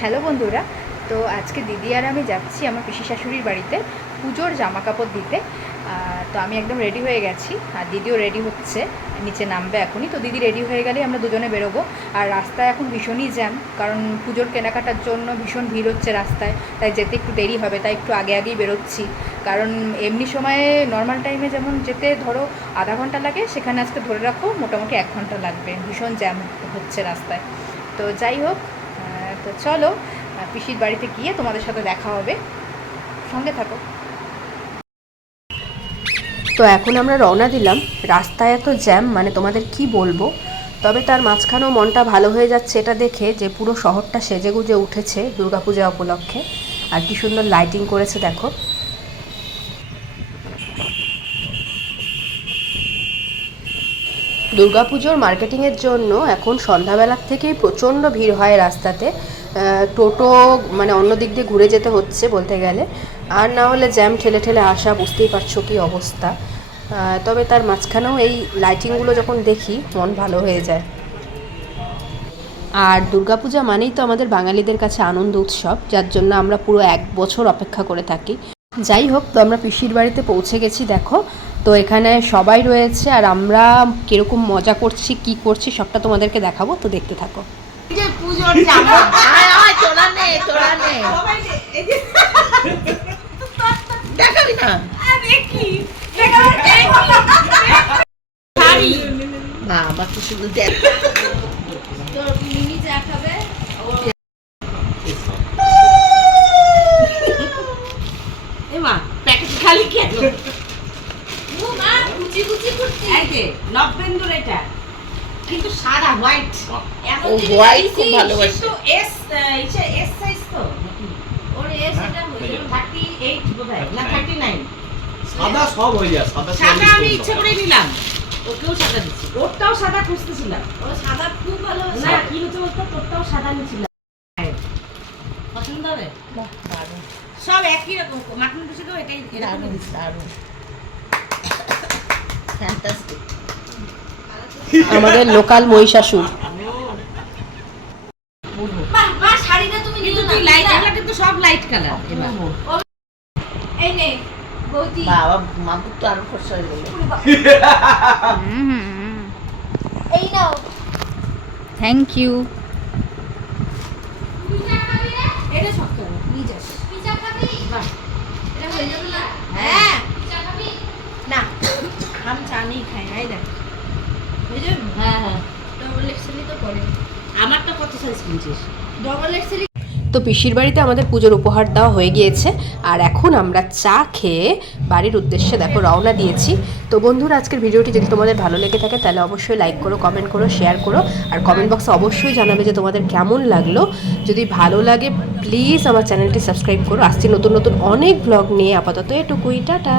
Hello বন্ধুরা, তো আজকে দিদি আর আমি যাচ্ছি আমার পিসি শাশুড়ির বাড়িতে পুজোর জামা কাপড় দিতে। তো আমি একদম রেডি হয়ে গেছি, আর দিদিও রেডি হচ্ছে, নিচে নামবে এখনই। তো দিদি রেডি হয়ে গেলেই আমরা দুজনে বেরোবো। আর রাস্তায় এখন ভীষণই জ্যাম কারণ পুজোর কেনাকাটার জন্য ভীষণ ভিড় হচ্ছে রাস্তায়, তাই যেতে একটু দেরি হবে, তাই একটু আগে আগেই বেরোচ্ছি। কারণ এমনি সময়ে নর্মাল টাইমে যেমন যেতে ধরো আধা ঘণ্টা লাগে, সেখানে আজকে ধরে রাখো মোটামুটি এক ঘণ্টা লাগবে। ভীষণ জ্যাম হচ্ছে রাস্তায়। তো যাই হোক তো চলো পিসির বাড়িতে গিয়ে তোমাদের সাথে দেখা হবে। সঙ্গে থাকো। তো এখন আমরা রওনা দিলাম। রাস্তায় এত জ্যাম মানে তোমাদের কি বলব? তবে তার মাঝখানেও মনটা ভালো হয়ে যাচ্ছে এটা দেখে যে পুরো শহরটা সেজে গুজে উঠেছে দুর্গাপূজা উপলক্ষে। আর কি সুন্দর লাইটিং করেছে, দেখো। দুর্গাপুজোর মার্কেটিংয়ের জন্য এখন সন্ধ্যাবেলার থেকেই প্রচণ্ড ভিড় হয় রাস্তাতে। টোটো মানে অন্য দিক দিয়ে ঘুরে যেতে হচ্ছে বলতে গেলে। আর না হলে জ্যাম ঠেলে ঠেলে আসা, বুঝতেই পারছ কি অবস্থা। তবে তার মাঝখানেও এই লাইটিংগুলো যখন দেখি, মন ভালো হয়ে যায়। আর দুর্গাপূজা মানেই তো আমাদের বাঙালিদের কাছে আনন্দ উৎসব, যার জন্য আমরা পুরো এক বছর অপেক্ষা করে থাকি। যাই হোক, তো আমরা পিসির বাড়িতে পৌঁছে গেছি, দেখো। তো এখানে সবাই রয়েছে আর আমরা কীরকম মজা করছি কি করছি সবটা তোমাদেরকে দেখাবো তো দেখতে থাকো। যে পুজোর জামা। আয় আয় তোরা নে তোরা নে। দেখাবি না? শাড়ি। বাবা কি সুন্দর দেখ। নবেন্দুর এটা। কিন্তু সাদা হোয়াইট ও হোয়াইট খুব ভালোবাসে। কিন্তু এস ইসে এস সাইজ তো। ওর এস এটা থার্টি এইট বোধহয় না থার্টি নাইন সাদা সব হয়ে যায় সাদা সাদা আমি ইচ্ছে করে নিলাম। ওকেও সাদা দিচ্ছি। ওরটাও সাদা খুঁজতেছিলাম। ও সাদা খুব ভালো না কি হচ্ছে বলতো? তোরটাও সাদা নিয়েছিলাম পছন্দ হবে? সব একই রকম। মাখন বসে তো এটাই দিচ্ছি। ফ্যান্টাস্টিক আমাদের লোকাল মহিষাসুর। থ্যাংক মা শাড়িটা তুমি কিন্তু নিও না তুই লাইট না। এগুলো কিন্তু সব লাইট কালার এবার এই নে বৌদি বাবা মাপুর তো আরও ফসা হয়ে গেল এই নাও থ্যাংক ইউ এটা শক্ত নিয়ে যাস পিজা খাবি বাহ এটা হয়ে যাবে না হ্যাঁ পিজা খাবি না আমি চা নেই খাই এই দেখ হয়ে যাবে হ্যাঁ হ্যাঁ ডবল এক্সেলই তো করে আমারটা কত সাইজ কিনছিস ডবল এক্সেলই তো পিসির বাড়িতে আমাদের পুজোর উপহার দেওয়া হয়ে গিয়েছে। আর এখন আমরা চা খেয়ে বাড়ির উদ্দেশ্যে দেখো রওনা দিয়েছি। তো বন্ধুরা আজকের ভিডিওটি যদি তোমাদের ভালো লেগে থাকে তাহলে অবশ্যই লাইক করো কমেন্ট করো শেয়ার করো। আর কমেন্ট বক্সে অবশ্যই জানাবে যে তোমাদের কেমন লাগল। যদি ভালো লাগে প্লিজ আমার চ্যানেলটি সাবস্ক্রাইব করো। আসছি নতুন নতুন অনেক ব্লগ নিয়ে। আপাতত এটুকুই টাটা।